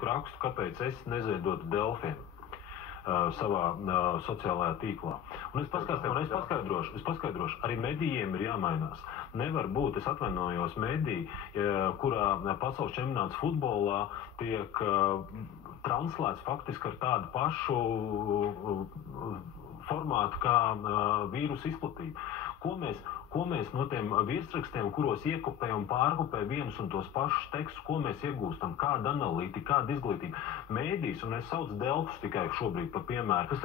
publiku rakstu, kāpēc es neziedotu Delfiem savā sociālajā tīklā. Un es paskaidrošu, arī medijiem ir jāmainās. Nevar būt, es atvainojos, mediji, kurā pasaules čempionāts futbolā tiek translēts faktiski ar tādu pašu formātu kā vīrusu izplatība. Ko mēs no tiem virsrakstiem, kuros iekopē un pārkopē vienus un tos pašus tekstus, ko mēs iegūstam, kāda analītika, kāda izglītība. Mēdīs, un es saucu Delfus tikai šobrīd par piemēru,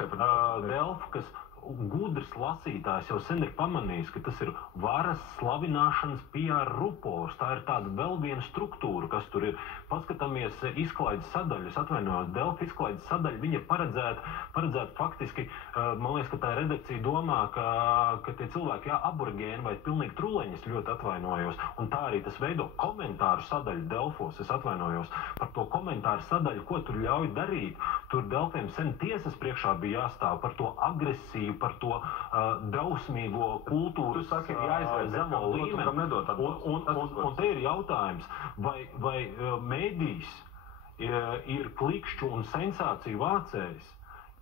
Delfu, kas gudrs lasītājs jau sen ir pamanījis, ka tas ir varas slavināšanas PR rupors. Tā ir tāda vēl viena struktūra, kas tur ir. Paskatāmies izklaides sadaļu, es atvainojos, Delfa izklaides sadaļa, viņa ir paredzēta faktiski, man liekas, ka tā redakcija domā, ka tie cilvēki, aborigēni vai pilnīgi truleņi, es ļoti atvainojos. Un tā arī tas veido komentāru sadaļu Delfos, es atvainojos. Par to komentāru sadaļu, ko tur ļauj darīt, tur Delfiem sen tiesas priekšā bija jāstāv par to agresiju, par to drausmīgo kultūras zemo līmeni. Un te ir jautājums, vai mēdījis ir klikšķu un sensāciju vācējs,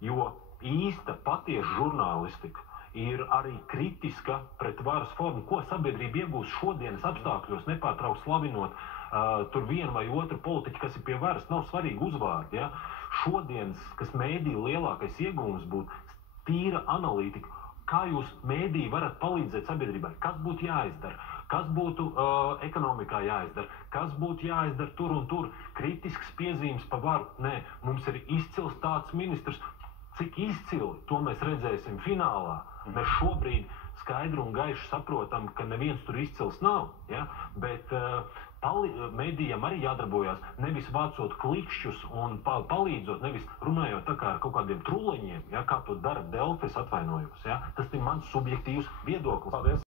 jo īsta patiesa žurnālistika ir arī kritiska pret varas formu, ko sabiedrība iegūst šodienas apstākļos, nepārtraukt slavinot tur vienu vai otru politiķu, kas ir pie varas, nav svarīgi uzvārdi. Ja? Šodienas, kas mēdīja lielākais iegūms būtu tīra analītika. Kā jūs mēdī varat palīdzēt sabiedrībai? Kas būtu jāizdara? Kas būtu ekonomikā jāizdara? Kas būtu jāizdara tur un tur? Kritisks piezīmes pa varu? Nē, mums ir izcils tāds ministrs. Cik izcili, to mēs redzēsim finālā. Mēs šobrīd skaidri un gaiši saprotam, ka neviens tur izcils nav. Ja? Bet mēdījiem arī jādarbojās, nevis vācot klikšķus un palīdzot, nevis runājot tā kā ar kaut kādiem truleņiem, ja, kā to dara Delfis, atvainojos. Ja. Tas ir mans subjektīvs viedoklis. Paldies.